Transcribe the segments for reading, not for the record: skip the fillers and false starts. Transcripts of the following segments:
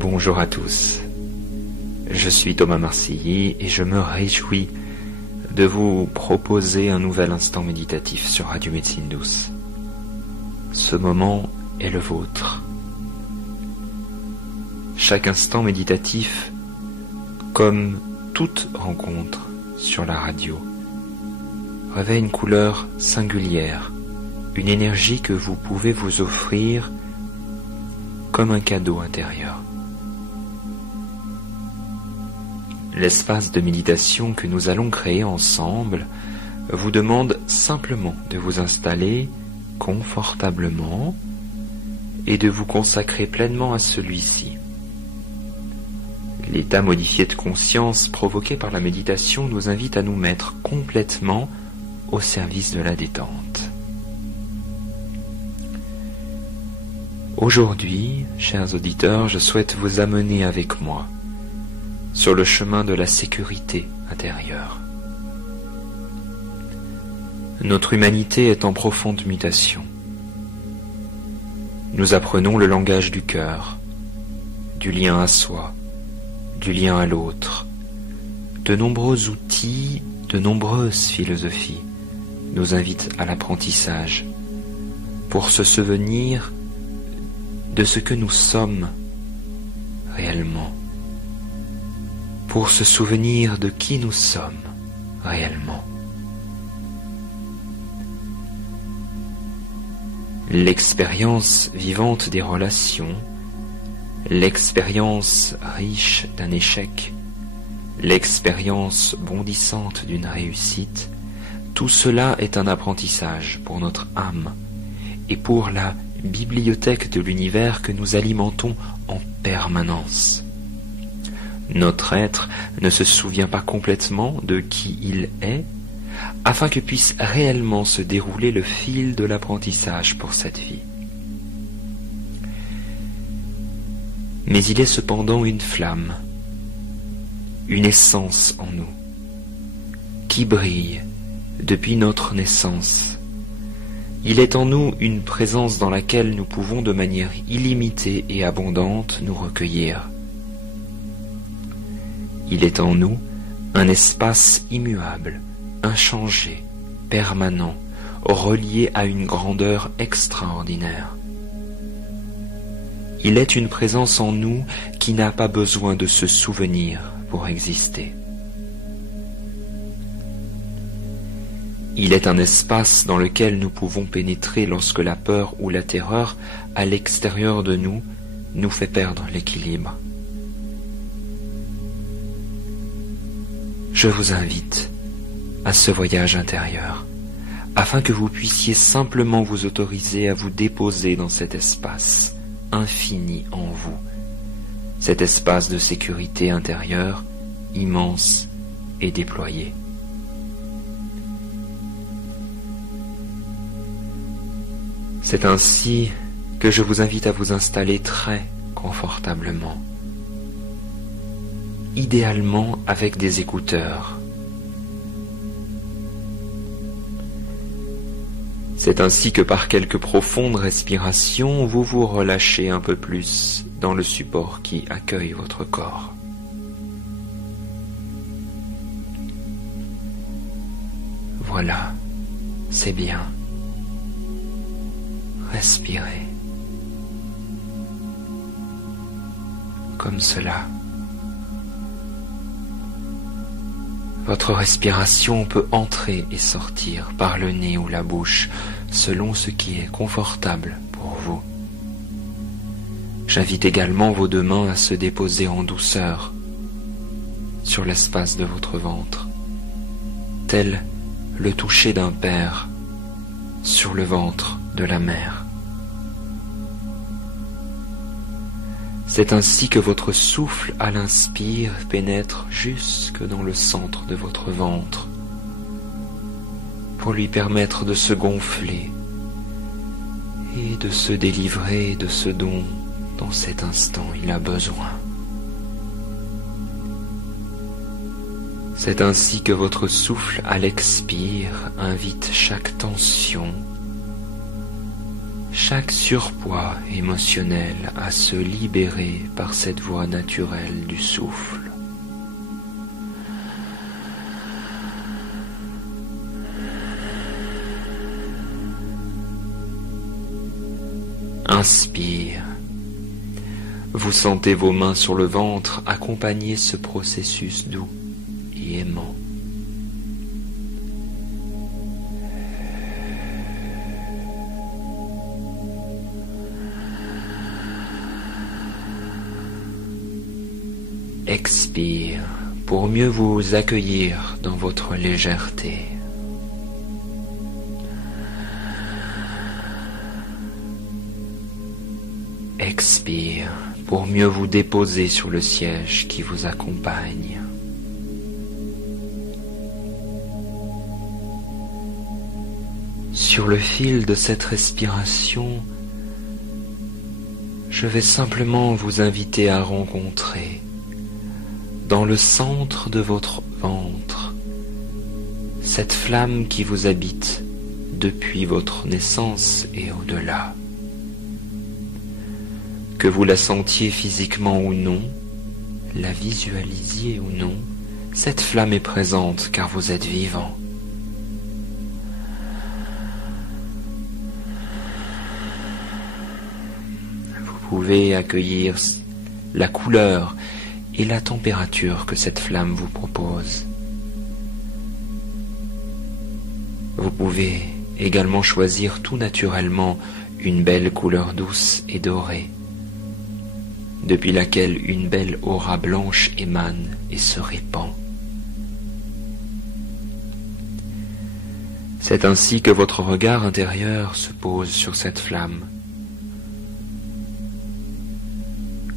Bonjour à tous, je suis Thomas Marcilly et je me réjouis de vous proposer un nouvel instant méditatif sur Radio Médecine Douce. Ce moment est le vôtre. Chaque instant méditatif, comme toute rencontre sur la radio, revêt une couleur singulière, une énergie que vous pouvez vous offrir comme un cadeau intérieur. L'espace de méditation que nous allons créer ensemble vous demande simplement de vous installer confortablement et de vous consacrer pleinement à celui-ci. L'état modifié de conscience provoqué par la méditation nous invite à nous mettre complètement au service de la détente. Aujourd'hui, chers auditeurs, je souhaite vous amener avec moi sur le chemin de la sécurité intérieure. Notre humanité est en profonde mutation. Nous apprenons le langage du cœur, du lien à soi, du lien à l'autre. De nombreux outils, de nombreuses philosophies nous invitent à l'apprentissage pour se souvenir de ce que nous sommes réellement, pour se souvenir de qui nous sommes réellement. L'expérience vivante des relations, l'expérience riche d'un échec, l'expérience bondissante d'une réussite, tout cela est un apprentissage pour notre âme et pour la bibliothèque de l'univers que nous alimentons en permanence. Notre être ne se souvient pas complètement de qui il est, afin que puisse réellement se dérouler le fil de l'apprentissage pour cette vie. Mais il est cependant une flamme, une essence en nous, qui brille depuis notre naissance. Il est en nous une présence dans laquelle nous pouvons de manière illimitée et abondante nous recueillir. Il est en nous un espace immuable, inchangé, permanent, relié à une grandeur extraordinaire. Il est une présence en nous qui n'a pas besoin de se souvenir pour exister. Il est un espace dans lequel nous pouvons pénétrer lorsque la peur ou la terreur à l'extérieur de nous nous fait perdre l'équilibre. Je vous invite à ce voyage intérieur, afin que vous puissiez simplement vous autoriser à vous déposer dans cet espace infini en vous, cet espace de sécurité intérieure immense et déployé. C'est ainsi que je vous invite à vous installer très confortablement, idéalement avec des écouteurs. C'est ainsi que par quelques profondes respirations, vous vous relâchez un peu plus dans le support qui accueille votre corps. Voilà, c'est bien. Respirez. Comme cela. Votre respiration peut entrer et sortir par le nez ou la bouche, selon ce qui est confortable pour vous. J'invite également vos deux mains à se déposer en douceur sur l'espace de votre ventre, tel le toucher d'un père sur le ventre de la mère. C'est ainsi que votre souffle à l'inspire pénètre jusque dans le centre de votre ventre pour lui permettre de se gonfler et de se délivrer de ce dont dans cet instant il a besoin. C'est ainsi que votre souffle à l'expire invite chaque tension chaque surpoids émotionnel à se libérer par cette voie naturelle du souffle. Inspire. Vous sentez vos mains sur le ventre accompagner ce processus doux et aimant. Expire pour mieux vous accueillir dans votre légèreté. Expire pour mieux vous déposer sur le siège qui vous accompagne. Sur le fil de cette respiration, je vais simplement vous inviter à rencontrer, dans le centre de votre ventre, cette flamme qui vous habite depuis votre naissance et au-delà. Que vous la sentiez physiquement ou non, la visualisiez ou non, cette flamme est présente car vous êtes vivant. Vous pouvez accueillir la couleur et la température que cette flamme vous propose. Vous pouvez également choisir tout naturellement une belle couleur douce et dorée, depuis laquelle une belle aura blanche émane et se répand. C'est ainsi que votre regard intérieur se pose sur cette flamme,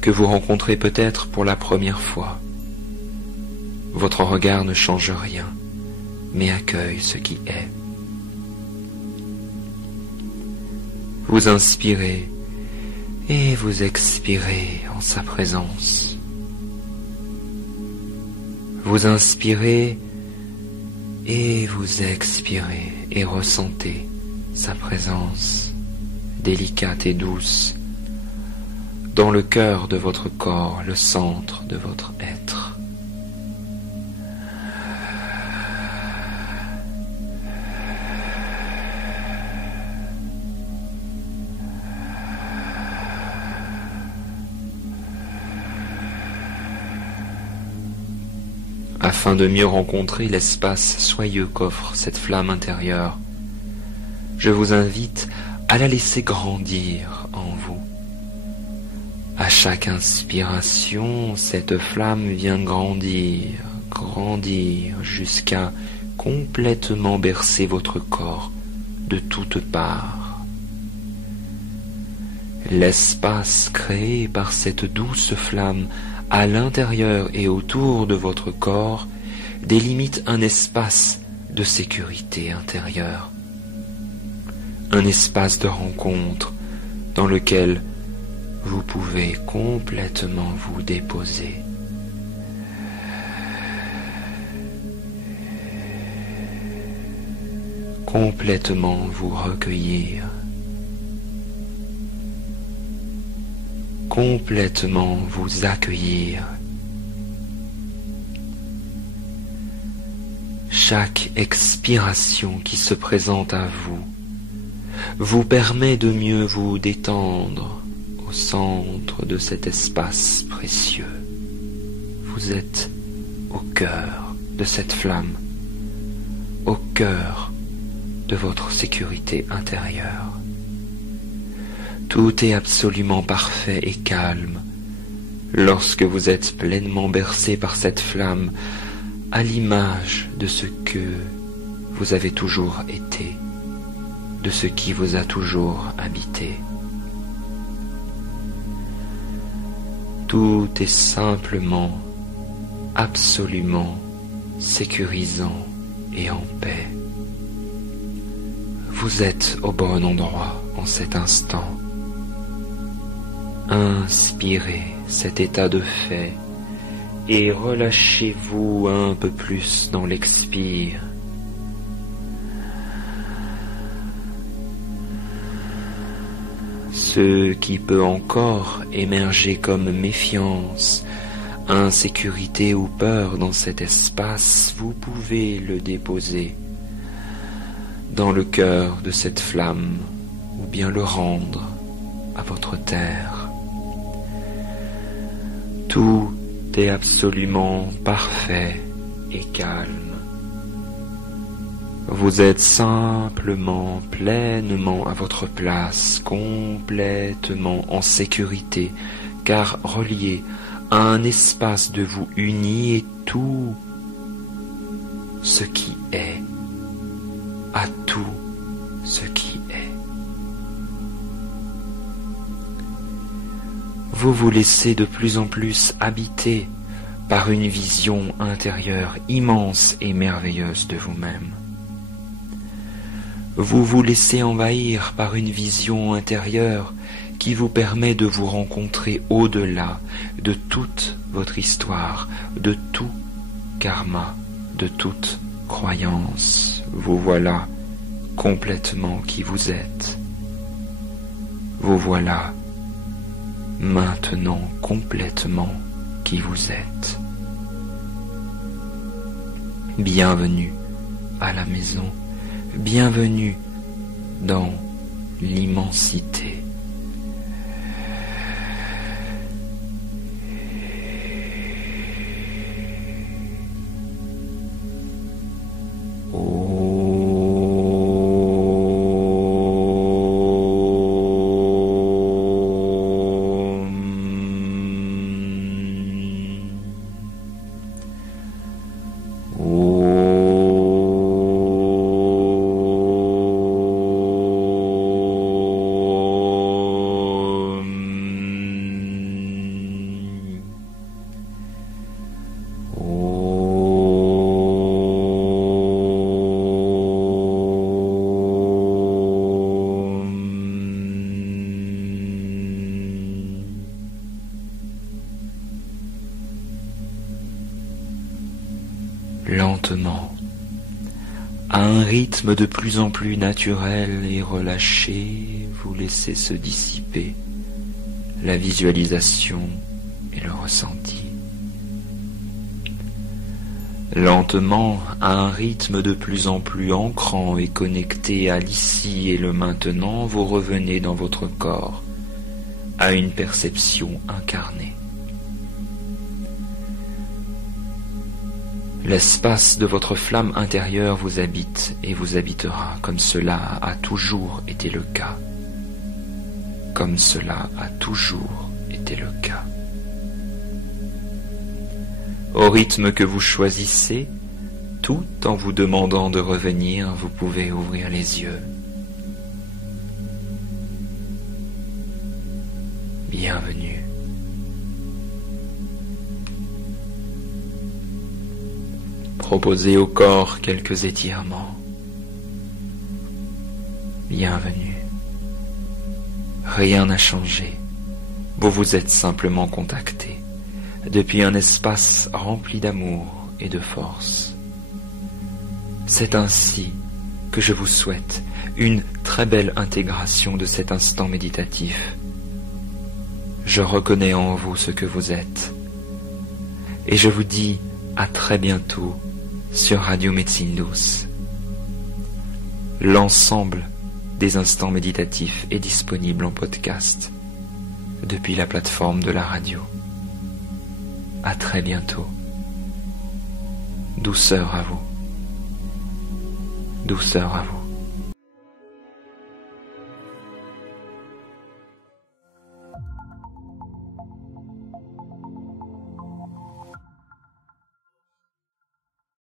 que vous rencontrez peut-être pour la première fois. Votre regard ne change rien, mais accueille ce qui est. Vous inspirez et vous expirez en sa présence. Vous inspirez et vous expirez et ressentez sa présence délicate et douce dans le cœur de votre corps, le centre de votre être. Afin de mieux rencontrer l'espace soyeux qu'offre cette flamme intérieure, je vous invite à la laisser grandir en vous. À chaque inspiration, cette flamme vient grandir, grandir jusqu'à complètement bercer votre corps de toutes parts. L'espace créé par cette douce flamme à l'intérieur et autour de votre corps délimite un espace de sécurité intérieure, un espace de rencontre dans lequel vous pouvez complètement vous déposer. Complètement vous recueillir. Complètement vous accueillir. Chaque expiration qui se présente à vous vous permet de mieux vous détendre au centre de cet espace précieux. Vous êtes au cœur de cette flamme, au cœur de votre sécurité intérieure. Tout est absolument parfait et calme lorsque vous êtes pleinement bercé par cette flamme, à l'image de ce que vous avez toujours été, de ce qui vous a toujours habité. Tout est simplement, absolument sécurisant et en paix. Vous êtes au bon endroit en cet instant. Inspirez cet état de fait et relâchez-vous un peu plus dans l'expire. Ce qui peut encore émerger comme méfiance, insécurité ou peur dans cet espace, vous pouvez le déposer dans le cœur de cette flamme, ou bien le rendre à votre terre. Tout est absolument parfait et calme. Vous êtes simplement pleinement à votre place, complètement en sécurité, car relié à un espace de vous uni et tout ce qui est, à tout ce qui est. Vous vous laissez de plus en plus habiter par une vision intérieure immense et merveilleuse de vous-même. Vous vous laissez envahir par une vision intérieure qui vous permet de vous rencontrer au-delà de toute votre histoire, de tout karma, de toute croyance. Vous voilà complètement qui vous êtes. Vous voilà maintenant complètement qui vous êtes. Bienvenue à la maison. Bienvenue dans l'immensité. Lentement, à un rythme de plus en plus naturel et relâché, vous laissez se dissiper la visualisation et le ressenti. Lentement, à un rythme de plus en plus ancrant et connecté à l'ici et le maintenant, vous revenez dans votre corps, à une perception incarnée. L'espace de votre flamme intérieure vous habite et vous habitera comme cela a toujours été le cas. Comme cela a toujours été le cas. Au rythme que vous choisissez, tout en vous demandant de revenir, vous pouvez ouvrir les yeux. Bienvenue. Proposez au corps quelques étirements. Bienvenue. Rien n'a changé. Vous vous êtes simplement contacté depuis un espace rempli d'amour et de force. C'est ainsi que je vous souhaite une très belle intégration de cet instant méditatif. Je reconnais en vous ce que vous êtes et je vous dis à très bientôt sur Radio Médecine Douce. L'ensemble des instants méditatifs est disponible en podcast depuis la plateforme de la radio. À très bientôt. Douceur à vous. Douceur à vous.